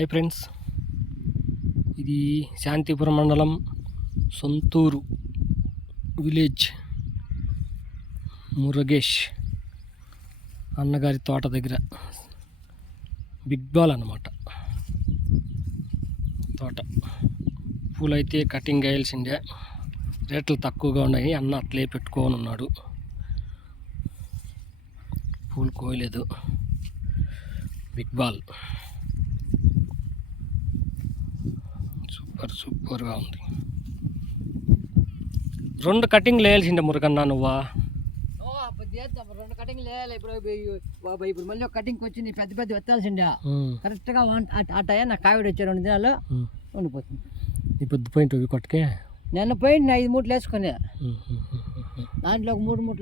Hi friends, ఇది శాంతిపురం మండలం సొంతూరు విలేజ్ మురుగేష్ అన్నగారి తోట దగ్గర బిగ్ బాల్ అన్నమాట. తోట పూలైతే కటింగ్ వేయాల్సిందే, రేట్లు తక్కువగా ఉన్నాయి. అన్న అట్లే పెట్టుకొని ఉన్నాడు, పూలు కోయలేదు. బిగ్ బాల్ సూపర్గా ఉంది. 2 కటింగ్లు వేయాల్సిందే మురుగన్నా నువ్వా? 2 కటింగ్లు వేయాలి. ఇప్పుడు మళ్ళీ ఒక కటింగ్కి వచ్చింది, పెద్ద పెద్ద ఎత్తాల్సిండే. కరెక్ట్గా ఆ టైం నాకు కావిడి వచ్చే 2 దినాలు ఉండిపోతుంది. ఈ పొద్దు పాయింట్ కొట్టకే నిన్న పోయింది 5 మూటలు వేసుకునే, దాంట్లో ఒక 3 మూటలు